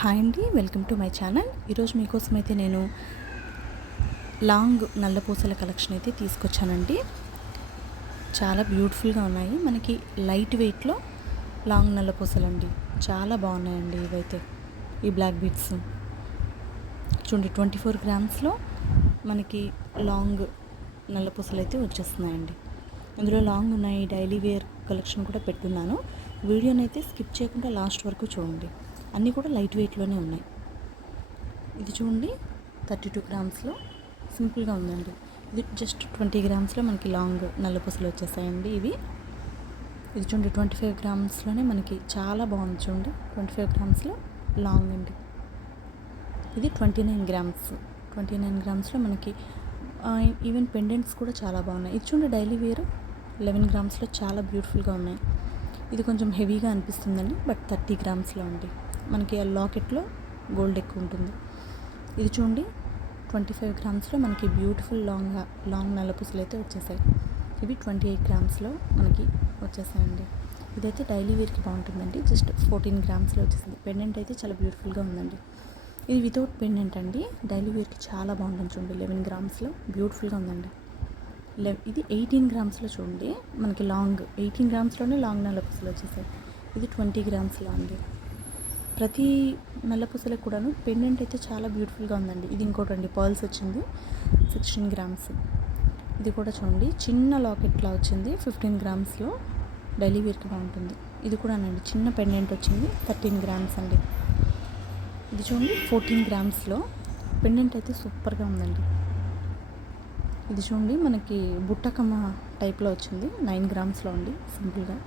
Hi అండి, welcome to my channel. ఈరోజు మీకోసం అయితే నేను లాంగ్ నల్లపూసల కలెక్షన్ అయితే తీసుకొచ్చానండి. చాలా బ్యూటిఫుల్గా ఉన్నాయి. మనకి లైట్ వెయిట్లో లాంగ్ నల్లపూసలు అండి, చాలా బాగున్నాయండి. ఇవైతే ఈ బ్లాక్ బీడ్స్ చూడండి, 24 గ్రామ్స్లో మనకి లాంగ్ నల్లపూసలు అయితే వచ్చేస్తున్నాయండి. అందులో లాంగ్ ఉన్నాయి. డైలీ వేర్ కలెక్షన్ కూడా పెట్టున్నాను. వీడియోని అయితే స్కిప్ చేయకుండా లాస్ట్ వరకు చూడండి. అన్నీ కూడా లైట్ వెయిట్లోనే ఉన్నాయి. ఇది చూడండి, 32 గ్రామ్స్లో సింపుల్గా ఉందండి. ఇది జస్ట్ 20 గ్రామ్స్లో మనకి లాంగ్ నల్లపూసలు వచ్చేసాయండి. ఇది చూడండి, 25 గ్రామ్స్లోనే మనకి చాలా బాగుంది. చూడండి, 25 గ్రామ్స్లో లాంగ్ అండి. ఇది 29 గ్రామ్స్లో మనకి ఈవెన్ పెండెంట్స్ కూడా చాలా బాగున్నాయి. ఇది చూడండి, డైలీ వేర్ 11 గ్రామ్స్లో చాలా బ్యూటిఫుల్గా ఉన్నాయి. ఇది కొంచెం హెవీగా అనిపిస్తుందండి, బట్ 30 గ్రామ్స్లో అండి. మనకి ఆ లాకెట్లో గోల్డ్ ఎక్కువ ఉంటుంది. ఇది చూడండి, 25 గ్రామ్స్లో మనకి బ్యూటిఫుల్ లాంగ్ నల్లపూసలు అయితే వచ్చేసాయి. ఇవి 28 గ్రామ్స్లో మనకి వచ్చేసాయండి. ఇదైతే డైలీ వేర్కి బాగుంటుందండి. జస్ట్ 14 గ్రామ్స్లో వచ్చేసింది. పెండెంట్ అయితే చాలా బ్యూటిఫుల్గా ఉందండి. ఇది వితౌట్ పెండెంట్ అండి. డైలీ వేర్కి చాలా బాగుంటుంది. చూడండి, 11 గ్రామ్స్లో బ్యూటిఫుల్గా ఉందండి. ఇది 18 గ్రామ్స్లో చూడండి, మనకి లాంగ్ 18 గ్రామ్స్లోనే లాంగ్ నల్లపూసలు వచ్చేసాయి. ఇది 20 గ్రామ్స్లో అండి. ప్రతి నల్లపూసలకు కూడాను పెండెంట్ అయితే చాలా బ్యూటిఫుల్గా ఉందండి. ఇది ఇంకోటి అండి, పర్ల్స్ వచ్చింది 16 గ్రామ్స్. ఇది కూడా చూడండి, చిన్న లాకెట్లా వచ్చింది 15 గ్రామ్స్లో. డైలీ వేర్కి బాగుంటుంది. ఇది కూడా అండి, చిన్న పెండెంట్ వచ్చింది 13 గ్రామ్స్ అండి. ఇది చూడండి, 14 గ్రామ్స్లో పెండెంట్ అయితే సూపర్గా ఉందండి. ఇది చూడండి, మనకి బుట్టకమ్మ టైప్లో వచ్చింది 9 గ్రామ్స్లో అండి. సింపుల్గా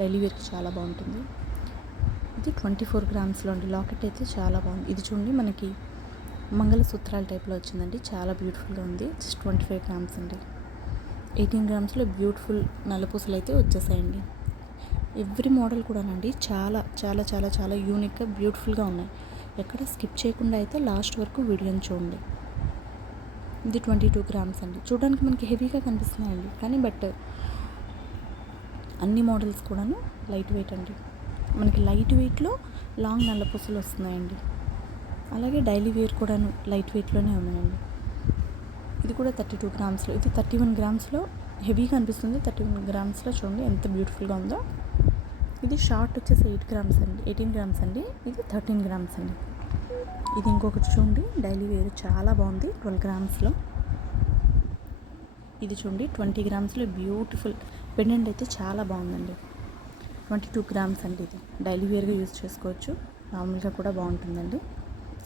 డైలీ వేర్కి చాలా బాగుంటుంది. ఇది 24 గ్రామ్స్లో అండి. లాకెట్ అయితే చాలా బాగుంది. ఇది చూడండి, మనకి మంగళసూత్రాల టైప్లో వచ్చిందండి. చాలా బ్యూటిఫుల్గా ఉంది. జస్ట్ 25 గ్రామ్స్ అండి. 18 గ్రామ్స్లో బ్యూటిఫుల్ నల్లపూసలు అయితే వచ్చేసాయండి. ఎవ్రీ మోడల్ కూడానండి చాలా చాలా చాలా చాలా యూనిక్గా బ్యూటిఫుల్గా ఉన్నాయి. ఎక్కడ స్కిప్ చేయకుండా అయితే లాస్ట్ వరకు వీడియోని చూడండి. ఇది 22 గ్రామ్స్ అండి. చూడడానికి మనకి హెవీగా కనిపిస్తున్నాయండి, కానీ బట్ అన్ని మోడల్స్ కూడాను లైట్ వెయిట్ అండి. మనకి లైట్ వెయిట్లో లాంగ్ నల్లపూసలు వస్తున్నాయండి. అలాగే డైలీ వేర్ కూడాను లైట్ వెయిట్లోనే ఉన్నాయండి. ఇది కూడా 32 గ్రామ్స్లో. ఇది 31 గ్రామ్స్లో హెవీగా అనిపిస్తుంది. 31 గ్రామ్స్లో చూడండి ఎంత బ్యూటిఫుల్గా ఉందో. ఇది షార్ట్ వచ్చేసి 18 గ్రామ్స్ అండి. ఇది 13 గ్రామ్స్ అండి. ఇది ఇంకొకటి చూడండి, డైలీ వేర్ చాలా బాగుంది 12 గ్రామ్స్లో. ఇది చూడండి, 20 గ్రామ్స్లో బ్యూటిఫుల్ పెండెంట్ అయితే చాలా బాగుందండి. 22 గ్రామ్స్ అండి. ఇది డైలీ వేర్గా యూజ్ చేసుకోవచ్చు, నార్మల్గా కూడా బాగుంటుందండి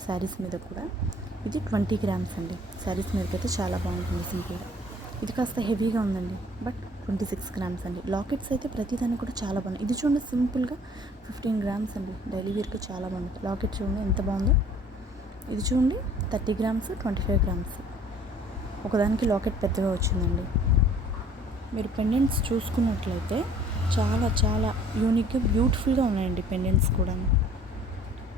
శారీస్ మీద కూడా. ఇది 20 గ్రామ్స్ అండి. శారీస్ మీదకి అయితే చాలా బాగుంటుంది సింపుల్గా. ఇది కాస్త హెవీగా ఉందండి, బట్ 26 గ్రామ్స్ అండి. లాకెట్స్ అయితే ప్రతిదాన్ని కూడా చాలా బాగున్నాయి. ఇది చూడండి, సింపుల్గా 15 గ్రామ్స్ అండి. డైలీ వేర్కి చాలా బాగుంది. లాకెట్ చూడండి ఎంత బాగుందో. ఇది చూడండి, 30 గ్రామ్స్ 25 గ్రామ్స్. ఒకదానికి లాకెట్ పెద్దగా వచ్చిందండి. మీరు పెండెంట్స్ చూసుకున్నట్లయితే చాలా చాలా యూనిక్గా బ్యూటిఫుల్గా ఉన్నాయండి పెండెంట్స్ కూడా.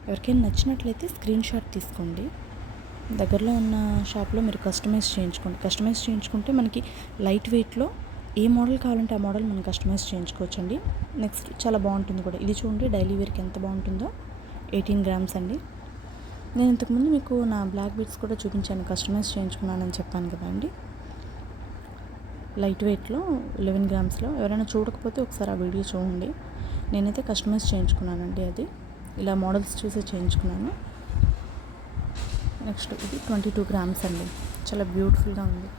ఎవరికైనా నచ్చినట్లయితే స్క్రీన్ షాట్ తీసుకోండి. దగ్గరలో ఉన్న షాప్లో మీరు కస్టమైజ్ చేయించుకోండి. కస్టమైజ్ చేయించుకుంటే మనకి లైట్ వెయిట్లో ఏ మోడల్ కావాలంటే ఆ మోడల్ మనం కస్టమైజ్ చేయించుకోవచ్చండి. నెక్స్ట్ చాలా బాగుంటుంది కూడా. ఇది చూడండి, డైలీ వేర్కి ఎంత బాగుంటుందో. 18 గ్రామ్స్ అండి. నేను ఇంతకుముందు మీకు నా బ్లాక్ బీడ్స్ కూడా చూపించాను, కస్టమైజ్ చేయించుకున్నానని చెప్పాను కదా అండి. లైట్ వెయిట్లో 11 గ్రామ్స్లో. ఎవరైనా చూడకపోతే ఒకసారి ఆ వీడియో చూడండి. నేనైతే కస్టమైజ్ చేయించుకున్నానండి. అది ఇలా మోడల్స్ చూసి చేయించుకున్నాను. నెక్స్ట్ ఇది 22 గ్రామ్స్ అండి. చాలా బ్యూటిఫుల్గా ఉంది.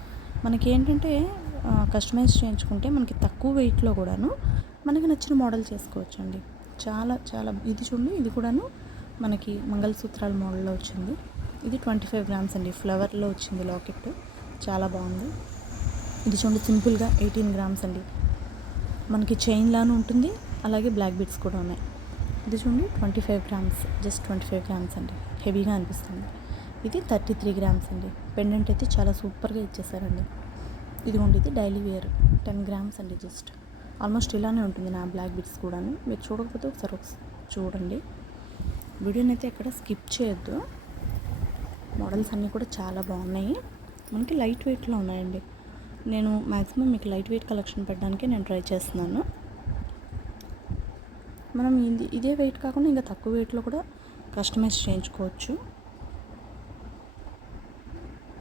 మనకి ఏంటంటే కస్టమైజ్ చేయించుకుంటే మనకి తక్కువ వెయిట్లో కూడాను మనకి నచ్చిన మోడల్ చేసుకోవచ్చు అండి. చాలా చాలా. ఇది చూడండి, ఇది కూడాను మనకి మంగళసూత్రాల మోడల్లో వచ్చింది. ఇది 25 గ్రామ్స్ అండి. ఫ్లవర్లో వచ్చింది లాకెట్, చాలా బాగుంది. ఇది చూడండి, సింపుల్గా 18 గ్రామ్స్ అండి. మనకి చైన్ లాను ఉంటుంది, అలాగే బ్లాక్ బీడ్స్ కూడా ఉన్నాయి. ఇది చూడండి, 25 గ్రామ్స్. జస్ట్ 25 గ్రామ్స్ అండి. హెవీగా అనిపిస్తుంది. ఇది 33 గ్రామ్స్ అండి. పెండెంట్ అయితే చాలా సూపర్గా ఇచ్చేసారండి. ఇదిగోండి, ఇది డైలీ వేర్ 10 గ్రామ్స్ అండి. జస్ట్ ఆల్మోస్ట్ ఇలానే ఉంటుంది నా బ్లాక్ బీడ్స్ కూడా. మీరు చూడకపోతే ఒకసారి చూడండి. వీడియోని అయితే ఎక్కడ స్కిప్ చేయొద్దు. మోడల్స్ అన్నీ కూడా చాలా బాగున్నాయి. మనకి లైట్ వెయిట్లో ఉన్నాయండి. నేను మ్యాక్సిమం మీకు లైట్ వెయిట్ కలెక్షన్ పెట్టడానికి నేను ట్రై చేస్తున్నాను. మనం ఇదే వెయిట్ కాకుండా ఇంకా తక్కువ వెయిట్లో కూడా కస్టమైజ్ చేయించుకోవచ్చు.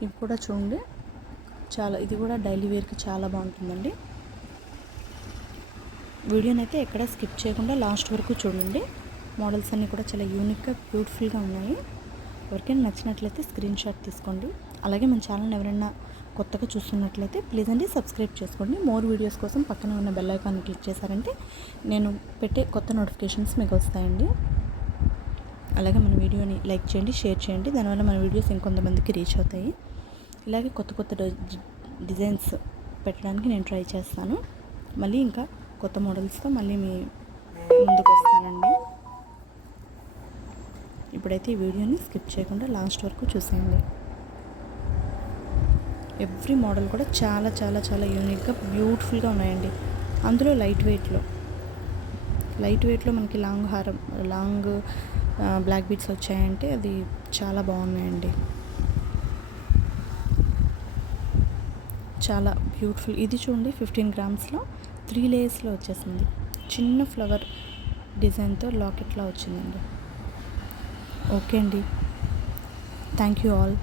ఇవి కూడా చూడండి, ఇది కూడా డైలీ వేర్కి చాలా బాగుంటుందండి. వీడియోని అయితే ఎక్కడ స్కిప్ చేయకుండా లాస్ట్ వరకు చూడండి. మోడల్స్ అన్నీ కూడా చాలా యూనిక్గా బ్యూటిఫుల్గా ఉన్నాయి. ఎవరికైనా నచ్చినట్లయితే స్క్రీన్ షాట్ తీసుకోండి. అలాగే మన ఛానల్ ఎవరైనా కొత్తగా చూస్తున్నట్లయితే ప్లీజ్ అండి సబ్స్క్రైబ్ చేసుకోండి. మోర్ వీడియోస్ కోసం పక్కన ఉన్న బెల్ ఐకాన్ని క్లిక్ చేశారంటే నేను పెట్టే కొత్త నోటిఫికేషన్స్ మీకు వస్తాయండి. అలాగే మన వీడియోని లైక్ చేయండి, షేర్ చేయండి. దానివల్ల మన వీడియోస్ ఇంకొంతమందికి రీచ్ అవుతాయి. ఇలాగే కొత్త డిజైన్స్ పెట్టడానికి నేను ట్రై చేస్తాను. మళ్ళీ ఇంకా కొత్త మోడల్స్తో మళ్ళీ మీ ముందుకు వస్తానండి. ఇప్పుడైతే ఈ వీడియోని స్కిప్ చేయకుండా లాస్ట్ వరకు చూసేయండి. ఎవ్రీ మోడల్ కూడా చాలా చాలా చాలా యూనిక్గా బ్యూటిఫుల్గా ఉన్నాయండి. అందులో లైట్ వెయిట్లో మనకి లాంగ్ బ్లాక్ బీడ్స్ వచ్చాయంటే అది చాలా బాగున్నాయండి. చాలా బ్యూటిఫుల్. ఇది చూడండి 15 గ్రామ్స్లో 3 లేయర్స్లో వచ్చేసింది. చిన్న ఫ్లవర్ డిజైన్తో లాకెట్లా వచ్చిందండి. ఓకే అండి, థ్యాంక్ యూ ఆల్.